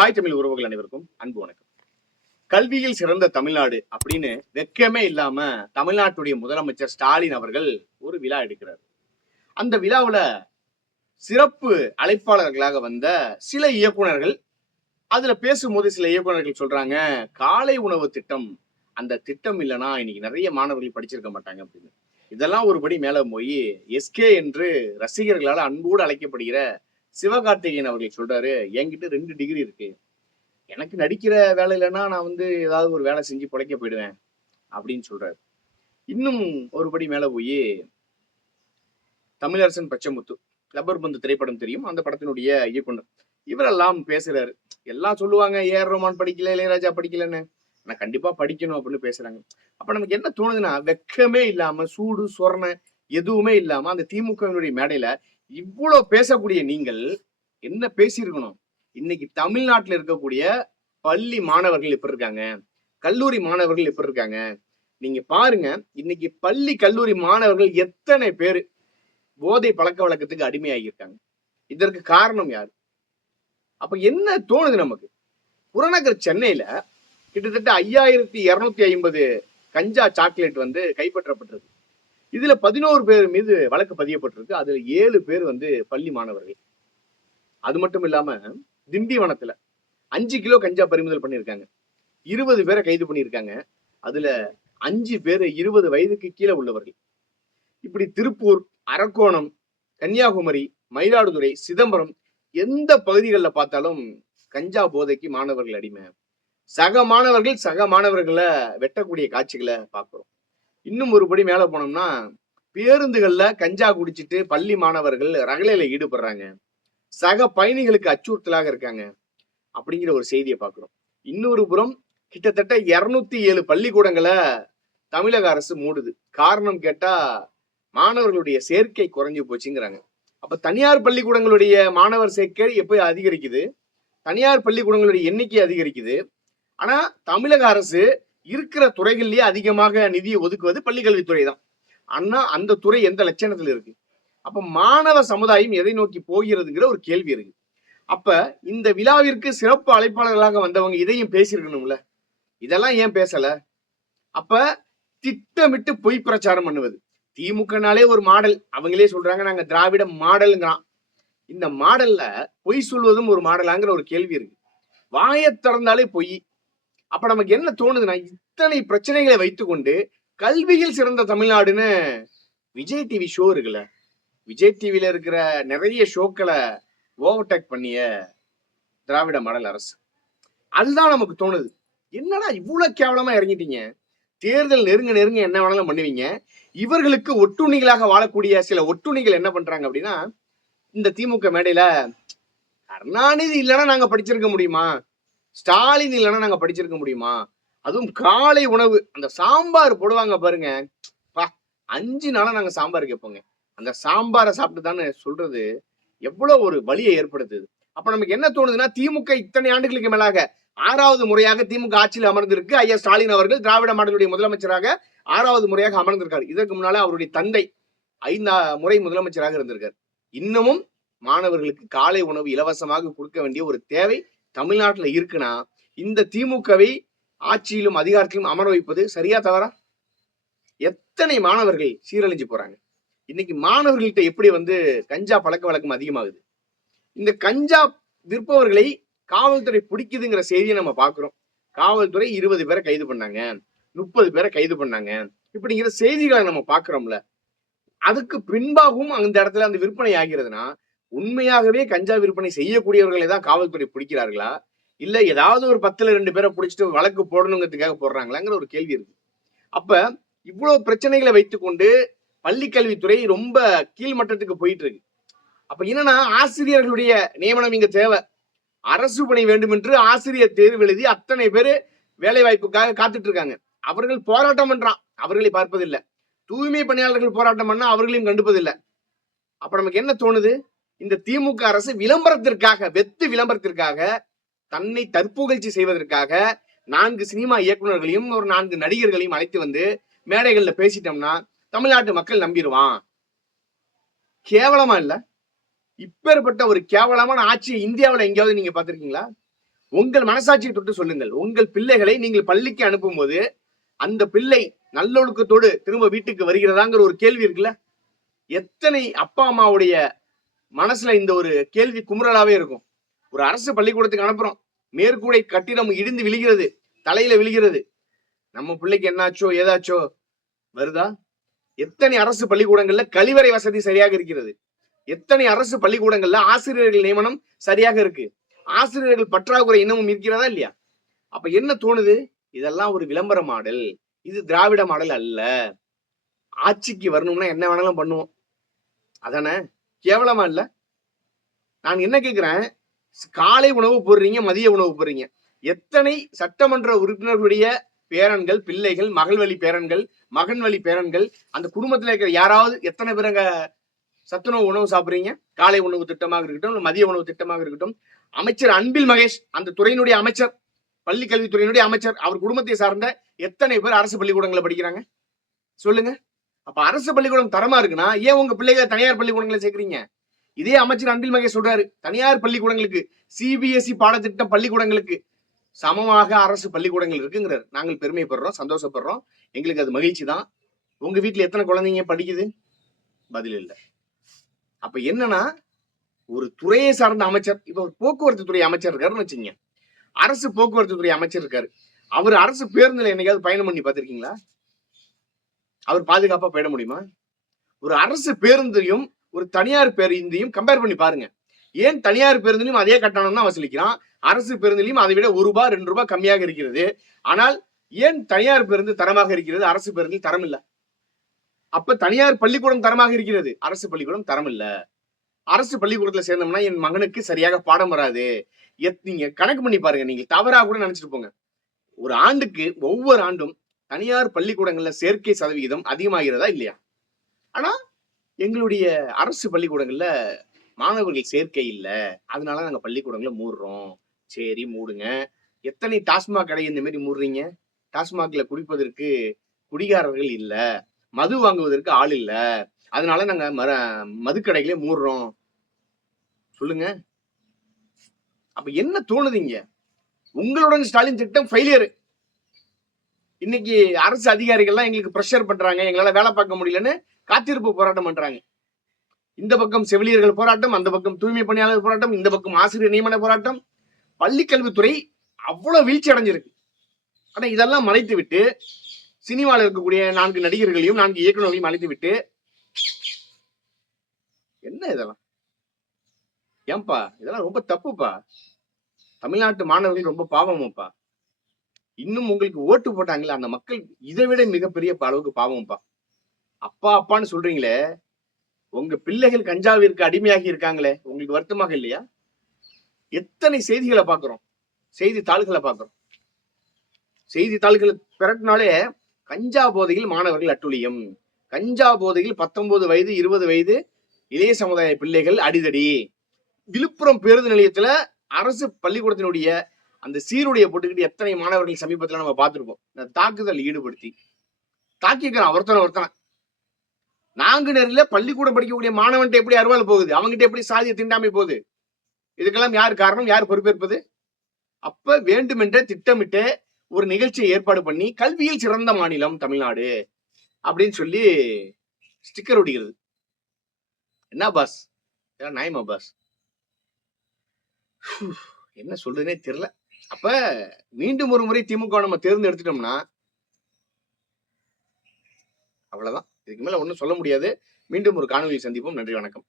தாய் தமிழ் உறவுகள் அனைவருக்கும் அன்பு வணக்கம். கல்வியில் சிறந்த தமிழ்நாடு அப்படின்னு வெக்கமே இல்லாம தமிழ்நாட்டுடைய முதலமைச்சர் ஸ்டாலின் அவர்கள் ஒரு விழா எடுக்கிறார். அந்த விழாவுல சிறப்பு அழைப்பாளர்களாக வந்த சில இயக்குனர்கள், அதுல பேசும்போது சில இயக்குனர்கள் சொல்றாங்க, காலை உணவு திட்டம், அந்த திட்டம் இல்லைன்னா இன்னைக்கு நிறைய மாணவர்கள் படிச்சிருக்க மாட்டாங்க அப்படின்னு. இதெல்லாம் ஒருபடி மேல போய் எஸ்கே என்று ரசிகர்களால் அன்போடு அழைக்கப்படுகிற சிவகார்த்திகேயன் அவர்கள் சொல்றாரு, என்கிட்ட 2 டிகிரி இருக்கு, எனக்கு நடிக்கிற வேலை இல்லைன்னா நான் ஏதாவது ஒரு வேலை செஞ்சு பிழைக்க போயிடுவேன் அப்படின்னு சொல்றாரு. இன்னும் ஒருபடி மேல போய் தமிழரசன் பச்சைமுத்து, லப்பர் பந்து திரைப்படம் தெரியும், அந்த படத்தினுடைய இயக்குனர், இவரெல்லாம் பேசுறாரு. எல்லாம் சொல்லுவாங்க ஏஆர் ரஹ்மான் படிக்கல, இளையராஜா படிக்கலன்னு, நான் கண்டிப்பா படிக்கணும் அப்படின்னு பேசுறாங்க. அப்ப நமக்கு என்ன தோணுதுன்னா, வெக்கமே இல்லாம சூடு சொரண எதுவுமே இல்லாம அந்த திமுகவினுடைய மேடையில இவ்வளவு பேசக்கூடிய நீங்கள் என்ன பேசியிருக்கணும்? இன்னைக்கு தமிழ்நாட்டில் இருக்கக்கூடிய பள்ளி மாணவர்கள் எப்படி இருக்காங்க, கல்லூரி மாணவர்கள் எப்படி இருக்காங்க, நீங்க பாருங்க. இன்னைக்கு பள்ளி கல்லூரி மாணவர்கள் எத்தனை பேர் போதை பழக்க வழக்கத்துக்கு அடிமையாகியிருக்காங்க. இதற்கு காரணம் யாரு? அப்ப என்ன தோணுது நமக்கு? புறநகர் சென்னையில கிட்டத்தட்ட 5250 கஞ்சா சாக்லேட் கைப்பற்றப்பட்டிருக்கு. இதுல 11 பேர் மீது வழக்கு பதியப்பட்டிருக்கு. அதுல 7 பேர் பள்ளி மாணவர்கள். அது மட்டும் இல்லாம திண்டிவனத்துல 5 கிலோ கஞ்சா பறிமுதல் பண்ணியிருக்காங்க. 20 பேரை கைது பண்ணியிருக்காங்க. அதுல 5 பேர் 20 வயதுக்கு கீழே உள்ளவர்கள். இப்படி திருப்பூர், அரக்கோணம், கன்னியாகுமரி, மயிலாடுதுறை, சிதம்பரம், எந்த பகுதிகளில் பார்த்தாலும் கஞ்சா போதைக்கு மாணவர்கள் அடிமை. சக மாணவர்களை வெட்டக்கூடிய காட்சிகளை பார்க்கிறோம். இன்னும் ஒருபடி மேல போனோம்னா, பேருந்துகள்ல கஞ்சா குடிச்சிட்டு பள்ளி மாணவர்கள் ரகளையில ஈடுபடுறாங்க, சக பயணிகளுக்கு அச்சுறுத்தலாக இருக்காங்க அப்படிங்கிற ஒரு செய்தியை பார்க்கிறோம். இன்னொரு புறம் கிட்டத்தட்ட 207 பள்ளிக்கூடங்களை தமிழக அரசு மூடுது. காரணம் கேட்டா மாணவர்களுடைய சேர்க்கை குறைஞ்சு போச்சுங்கிறாங்க. அப்ப தனியார் பள்ளிக்கூடங்களுடைய மாணவர் சேர்க்கை எப்ப அதிகரிக்குது, தனியார் பள்ளிக்கூடங்களுடைய எண்ணிக்கை அதிகரிக்குது. ஆனா தமிழக அரசு இருக்கிற துறைகள்லயே அதிகமாக நிதியை ஒதுக்குவது பள்ளிக்கல்வித்துறை தான். ஆனா அந்த துறை எந்த லட்சணத்துல இருக்கு? அப்ப மாணவ சமுதாயம் எதை நோக்கி போகிறதுங்கிற ஒரு கேள்வி இருக்கு. அப்ப இந்த விழாவிற்கு சிறப்பு அழைப்பாளர்களாக வந்தவங்க இதையும் பேசியிருக்கணும்ல, இதெல்லாம் ஏன் பேசல? அப்ப திட்டமிட்டு பொய் பிரச்சாரம் பண்ணுவது. திமுகனாலே ஒரு மாடல், அவங்களே சொல்றாங்க நாங்க திராவிட மாடல்ங்கிறான். இந்த மாடல்ல பொய் சொல்வதும் ஒரு மாடலாங்கிற ஒரு கேள்வி இருக்கு. வாயை திறந்தாலே பொய். அப்ப நமக்கு என்ன தோணுதுன்னா, இத்தனை பிரச்சனைகளை வைத்துக்கொண்டு கல்வியில் சிறந்த தமிழ்நாடுன்னு விஜய் டிவி ஷோ இருக்குல்ல, விஜய் டிவில இருக்கிற நிறைய ஷோக்களை ஓவர்டேக் பண்ணிய திராவிட மாடல் அரசு, அதுதான் நமக்கு தோணுது. என்னடா இவ்வளவு கேவலமா இறங்கிட்டீங்க, தேர்தல் நெருங்க என்ன வேணாலும் பண்ணுவீங்க. இவர்களுக்கு ஒட்டுணிகளாக வாழக்கூடிய சில ஒட்டுணிகள் என்ன பண்றாங்க அப்படின்னா, இந்த திமுக மேடையில கருணாநிதி இல்லைன்னா நாங்க படிச்சிருக்க முடியுமா, ஸ்டாலின் இல்லைன்னா நாங்க படிச்சிருக்க முடியுமா, அதுவும் காலை உணவு அந்த சாம்பார் போடுவாங்க பாருங்க, 5 நாளா நாங்க சாம்பார் கேட்போங்க, அந்த சாம்பாரை சாப்பிட்டு தானே சொல்றது எவ்வளவு ஒரு வலியை ஏற்படுத்துது. அப்ப நமக்கு என்ன தோணுதுன்னா, திமுக இத்தனை ஆண்டுகளுக்கு மேலாக 6வது முறையாக திமுக ஆட்சியில் அமர்ந்திருக்கு. ஐயா ஸ்டாலின் அவர்கள் திராவிட மாடலுடைய முதலமைச்சராக 6வது முறையாக அமர்ந்திருக்காரு. இதற்கு முன்னால அவருடைய தந்தை 5 முறை முதலமைச்சராக இருந்திருக்காரு. இன்னமும் மாணவர்களுக்கு காலை உணவு இலவசமாக கொடுக்க வேண்டிய ஒரு தேவை தமிழ்நாட்டுல இருக்குன்னா, இந்த திமுகவை ஆட்சியிலும் அதிகாரத்திலும் அமர வைப்பது சரியா தவறா? எத்தனை மாணவர்கள் சீரழிஞ்சு போறாங்க. இன்னைக்கு மாணவர்கள்ட்ட எப்படி கஞ்சா பழக்க வழக்கம் அதிகமாகுது. இந்த கஞ்சா விற்பவர்களை காவல்துறை பிடிக்குதுங்கிற செய்தியை நம்ம பாக்குறோம். காவல்துறை 20 பேரை கைது பண்ணாங்க, 30 பேரை கைது பண்ணாங்க, இப்படிங்கிற செய்திகளை நம்ம பாக்குறோம்ல. அதுக்கு பின்பாகவும் அந்த இடத்துல அந்த விற்பனை ஆகிறதுனா, உண்மையாகவே கஞ்சா விற்பனை செய்யக்கூடியவர்களை தான் காவல்துறை பிடிக்கிறார்களா, இல்ல ஏதாவது ஒரு 10ல் 2 பேரை பிடிச்சிட்டு வழக்கு போடணுங்கிறதுக்காக போடுறாங்களாங்கிற ஒரு கேள்வி இருக்கு. அப்ப இவ்வளவு பிரச்சனைகளை வைத்துக்கொண்டு பள்ளிக்கல்வித்துறை ரொம்ப கீழ்மட்டத்துக்கு போயிட்டு இருக்கு. அப்ப என்னன்னா, ஆசிரியர்களுடைய நியமனம் இங்க தேவை. அரசு பணி வேண்டும் என்று ஆசிரியர் தேர்வு எழுதி அத்தனை பேரு வேலை வாய்ப்புக்காக காத்துட்டு இருக்காங்க. அவர்கள் போராட்டம் பண்றான், அவர்களை பார்ப்பதில்லை. தூய்மை பணியாளர்கள் போராட்டம் பண்ணா அவர்களையும் கண்டுப்பதில்லை. அப்ப நமக்கு என்ன தோணுது, இந்த திமுக அரசு விளம்பரத்திற்காக, வெத்து விளம்பரத்திற்காக, தன்னை தற்புகழ்ச்சி செய்வதற்காக 4 சினிமா இயக்குநர்களையும் ஒரு 4 நடிகர்களையும் அழைத்து மேடைகள்ல பேசிட்டோம்னா தமிழ்நாட்டு மக்கள் நம்பிடுவான். கேவலமா இல்ல? இப்பேற்பட்ட ஒரு கேவலமான ஆட்சியை இந்தியாவில் எங்கேயாவது நீங்க பாத்திருக்கீங்களா? உங்கள் மனசாட்சியை தொட்டு சொல்லுங்கள். உங்கள் பிள்ளைகளை நீங்கள் பள்ளிக்கு அனுப்பும் போது அந்த பிள்ளை நல்லொழுக்கத்தோடு திரும்ப வீட்டுக்கு வருகிறதாங்கிற ஒரு கேள்வி இருக்குல்ல. எத்தனை அப்பா அம்மாவுடைய மனசுல இந்த ஒரு கேள்வி குமுறலாவே இருக்கும். ஒரு அரசு பள்ளிக்கூடத்துக்கு அனுப்புறோம், மேற்கூடை கட்டிடம் இடிந்து விழுகிறது, தலையில விழுகிறது, நம்ம பிள்ளைக்கு என்னாச்சோ ஏதாச்சோ வருதா? எத்தனை அரசு பள்ளிக்கூடங்கள்ல கழிவறை வசதி சரியாக இருக்கிறது? எத்தனை அரசு பள்ளிக்கூடங்கள்ல ஆசிரியர்கள் நியமனம் சரியாக இருக்கு? ஆசிரியர்கள் பற்றாக்குறை இன்னமும் இருக்கிறதா இல்லையா? அப்ப என்ன தோணுது? இதெல்லாம் ஒரு விளம்பர மாடல், இது திராவிட மாடல் அல்ல. ஆட்சிக்கு வரணும்னா என்ன வேணாலும் பண்ணுவோம், அதானே? கேவலமா இல்ல? நான் என்ன கேட்கிறேன், காலை உணவு போடுறீங்க, மதிய உணவு போடுறீங்க. எத்தனை சட்டமன்ற உறுப்பினர்களுடைய பேரன்கள், பிள்ளைகள், மகள் வழி பேரன்கள், மகன் வழி பேரன்கள், அந்த குடும்பத்துல இருக்கிற யாராவது எத்தனை பேருங்க சத்துணவு உணவு சாப்பிடுறீங்க? காலை உணவு திட்டமாக இருக்கட்டும், மதிய உணவு திட்டமாக இருக்கட்டும். அமைச்சர் அன்பில் மகேஷ், அந்த துறையினுடைய அமைச்சர், பள்ளி கல்வித்துறையினுடைய அமைச்சர், அவர் குடும்பத்தை சார்ந்த எத்தனை பேர் அரசு பள்ளிக்கூடங்களை படிக்கிறாங்க சொல்லுங்க. அப்ப அரசு பள்ளிக்கூடம் தரமா இருக்குன்னா ஏன் உங்க பிள்ளைகளை தனியார் பள்ளிக்கூடங்களை சேர்க்கிறீங்க? இதே அமைச்சர் அன்பில் மகேஷ் சொல்றாரு, தனியார் பள்ளிக்கூடங்களுக்கு, சிபிஎஸ்இ பாடத்திட்டம் பள்ளிக்கூடங்களுக்கு சமமாக அரசு பள்ளிக்கூடங்கள் இருக்குங்கிறார். நாங்கள் பெருமைப்படுறோம், சந்தோஷப்படுறோம், எங்களுக்கு அது மகிழ்ச்சி தான். உங்க வீட்டுல எத்தனை குழந்தைங்க படிக்குது? பதில் இல்லை. அப்ப என்னன்னா, ஒரு துறையை சார்ந்த அமைச்சர், இப்ப போக்குவரத்து துறை அமைச்சர் இருக்காருன்னு வச்சுங்க, அரசு போக்குவரத்து துறை அமைச்சர் இருக்காரு, அவர் அரசு பேருந்துல என்னைக்காவது பயணம் பண்ணி பார்த்திருக்கீங்களா? அவர் பாதுகாப்பா போயிட முடியுமா? ஒரு அரசு பேருந்தையும் ஒரு தனியார் பேருந்தையும் கம்பேர் பண்ணி பாருங்க. ஏன் தனியார் பேருந்துலையும் அதே கட்டணம் தான் வசூலிக்கிறான், அரசு பேருந்துலையும் அதை விட ₹1 ₹2 கம்மியாக இருக்கிறது. ஆனால் ஏன் தனியார் பேருந்து தரமாக இருக்கிறது, அரசு பேருந்தில் தரம் இல்ல? அப்ப தனியார் பள்ளிக்கூடம் தரமாக இருக்கிறது, அரசு பள்ளிக்கூடம் தரம் இல்ல. அரசு பள்ளிக்கூடத்துல சேர்ந்தோம்னா என் மகனுக்கு சரியாக பாடம் வராது. நீங்க கணக்கு பண்ணி பாருங்க, நீங்க தவறா கூட நினைச்சிட்டு போங்க. ஒரு ஆண்டுக்கு ஒவ்வொரு ஆண்டும் தனியார் பள்ளிக்கூடங்கள்ல சேர்க்கை சதவிகிதம் அதிகமாகிறதா இல்லையா? ஆனா எங்களுடைய அரசு பள்ளிக்கூடங்கள்ல மாணவர்கள் சேர்க்கை இல்ல, அதனால நாங்க பள்ளிக்கூடங்களை மூடுறோம். சரி மூடுங்க. எத்தனை டாஸ்மாக் கடை இந்த மாதிரி மூடுறீங்க? டாஸ்மாக்ல குடிப்பதற்கு குடிகாரர்கள் இல்ல, மது வாங்குவதற்கு ஆள் இல்ல, அதனால நாங்க மதுக்கடைகளே மூடுறோம் சொல்லுங்க. அப்ப என்ன தோணுதுங்க? உங்களுடன் ஸ்டாலின் திட்டம் ஃபெயிலியர். இன்னைக்கு அரசு அதிகாரிகள்லாம் எங்களுக்கு பிரஷர் பண்றாங்க, எங்களால வேலை பார்க்க முடியலன்னு காத்திருப்பு போராட்டம் பண்றாங்க. இந்த பக்கம் செவிலியர்கள் போராட்டம், அந்த பக்கம் தூய்மை பணியாளர் போராட்டம், இந்த பக்கம் ஆசிரியர் நியமன போராட்டம். பள்ளிக்கல்வித்துறை அவ்வளவு வீழ்ச்சி அடைஞ்சிருக்கு. ஆனா இதெல்லாம் மறைத்து விட்டு சினிமாவில் இருக்கக்கூடிய 4 நடிகர்களையும் 4 இயக்குநர்களையும் அழைத்து விட்டு என்ன இதெல்லாம்? ஏன்பா இதெல்லாம் ரொம்ப தப்புப்பா. தமிழ்நாட்டு மாணவர்கள் ரொம்ப பாவமாப்பா. இன்னும் உங்களுக்கு ஓட்டு போட்டாங்களே அந்த மக்கள் இதை விட மிகப்பெரிய அளவுக்கு பாவம்ப்பா. அப்பா அப்பான்னு சொல்றீங்களே, உங்க பிள்ளைகள் கஞ்சாவிற்கு அடிமையாகி இருக்காங்களே, உங்களுக்கு வருத்தமாக இல்லையா? எத்தனை செய்திகளை பார்க்கிறோம், செய்தித்தாள்களை பார்க்கிறோம். செய்தித்தாள்களை பிறட்டினாலே கஞ்சா போதையில் மாணவர்கள் அட்டுழியம், கஞ்சா போதையில் 19 வயது 20 வயது இளைய சமுதாய பிள்ளைகள் அடிதடி. விழுப்புரம் பேருந்து நிலையத்துல அரசு பள்ளிக்கூடத்தினுடைய அந்த சீருடைய போட்டுக்கிட்டு எத்தனை மாணவர்கள் சமீபத்துல நம்ம பார்த்திருப்போம். தாக்குதல் ஈடுபடுத்தி தாக்கிக்கிறான் ஒருத்தனை. நாங்குநேரில பள்ளிக்கூடம் படிக்கக்கூடிய மாணவன்ட்ட எப்படி அருவாள் போகுது, அவங்ககிட்ட எப்படி சாதிய திண்டாமை போகுது? இதுக்கெல்லாம் யார் காரணம், யார் பொறுப்பேற்பது? அப்ப வேண்டுமென்றே திட்டமிட்டு ஒரு நிகழ்ச்சியை ஏற்பாடு பண்ணி கல்வியில் சிறந்த மாநிலம் தமிழ்நாடு அப்படின்னு சொல்லி ஸ்டிக்கர் ஒட்டிக்கிறது. என்ன பாஸ், நியாயமா பாஸ்? என்ன சொல்றதுனே தெரியல. அப்ப மீண்டும் ஒரு முறை திமுக நம்ம தேர்ந்தெடுத்துட்டோம்னா அவ்வளவுதான். இதுக்கு மேல ஒண்ணும் சொல்ல முடியாது. மீண்டும் ஒரு காணொலியில் சந்திப்போம். நன்றி, வணக்கம்.